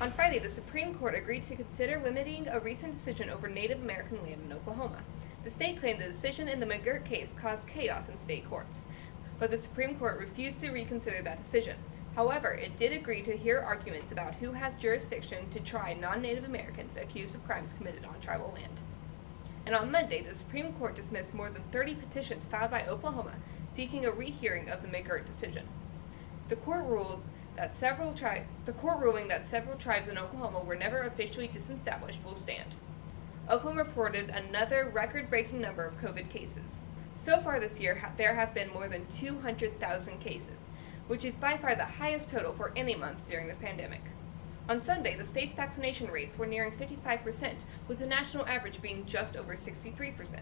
On Friday, the Supreme Court agreed to consider limiting a recent decision over Native American land in Oklahoma. The state claimed the decision in the McGirt case caused chaos in state courts, but the Supreme Court refused to reconsider that decision. However, it did agree to hear arguments about who has jurisdiction to try non-Native Americans accused of crimes committed on tribal land. And on Monday, the Supreme Court dismissed more than 30 petitions filed by Oklahoma seeking a rehearing of the McGirt decision. The court ruling that several tribes in Oklahoma were never officially disestablished will stand. Oklahoma reported another record-breaking number of COVID cases. So far this year, there have been more than 200,000 cases, which is by far the highest total for any month during the pandemic. On Sunday, the state's vaccination rates were nearing 55%, with the national average being just over 63%.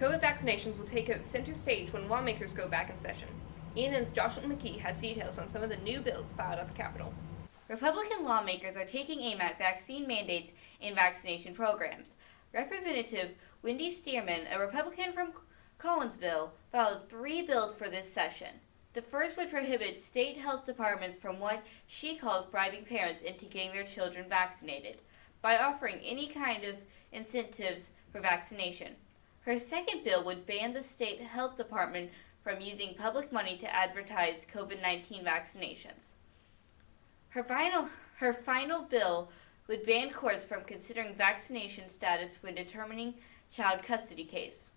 COVID vaccinations will take a center stage when lawmakers go back in session. ENN's Joshlyn has details on some of the new bills filed at the Capitol. Republican lawmakers are taking aim at vaccine mandates and vaccination programs. Representative Wendy Stearman, a Republican from Collinsville, filed 3 bills for this session. The first would prohibit state health departments from what she calls bribing parents into getting their children vaccinated by offering any kind of incentives for vaccination. Her second bill would ban the state health department from using public money to advertise COVID-19 vaccinations. Her final bill would ban courts from considering vaccination status when determining child custody case.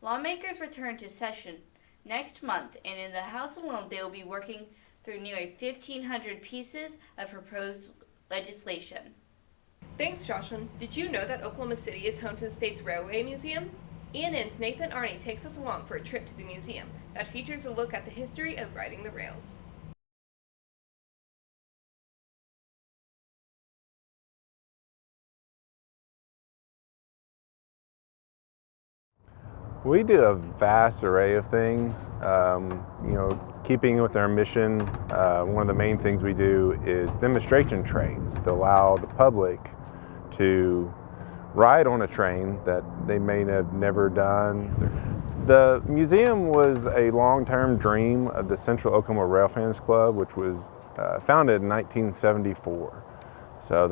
Lawmakers return to session next month, and in the House alone they will be working through nearly 1,500 pieces of proposed legislation. Thanks, Joshlyn. Did you know that Oklahoma City is home to the state's Railway Museum? ENN's Nathan Arney takes us along for a trip to the museum that features a look at the history of riding the rails. We do a vast array of things. Keeping with our mission, one of the main things we do is demonstration trains to allow the public to ride on a train that they may have never done. The museum was a long-term dream of the Central Oklahoma Rail Fans Club, which was founded in 1974. So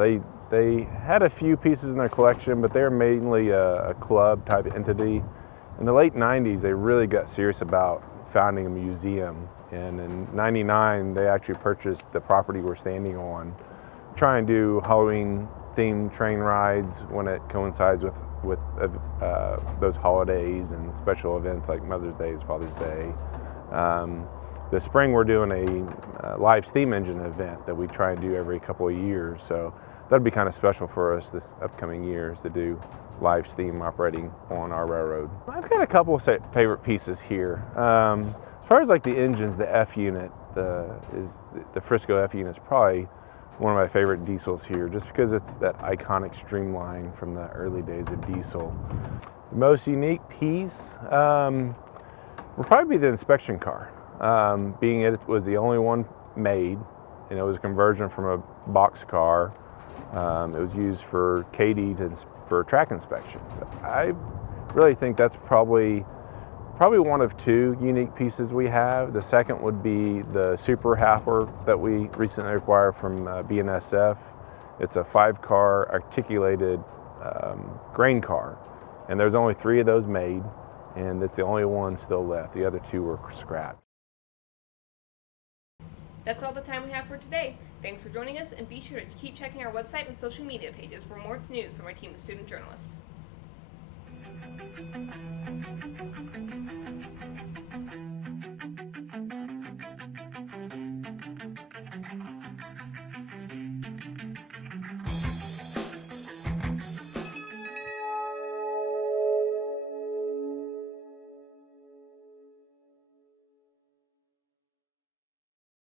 they had a few pieces in their collection, but they're mainly a club type entity. In the late 90s, they really got serious about founding a museum. And in '99, they actually purchased the property we're standing on, try and do Halloween-themed train rides when it coincides with those holidays and special events like Mother's Day, Father's Day. This spring, we're doing a live steam engine event that we try and do every couple of years. So that'd be kind of special for us this upcoming years to do live steam operating on our railroad. I've got a couple of favorite pieces here. As far as like the engines, the F unit, the Frisco F unit is probably one of my favorite diesels here, just because it's that iconic streamline from the early days of diesel. The most unique piece will probably be the inspection car, being it was the only one made, and it was a conversion from a box car. It was used for KD for track inspections. I really think that's probably one of 2 unique pieces we have. The second would be the Super Happer that we recently acquired from BNSF. It's a 5-car articulated grain car, and there's only 3 of those made, and it's the only one still left. The other 2 were scrapped. That's all the time we have for today. Thanks for joining us, and be sure to keep checking our website and social media pages for more news from our team of student journalists.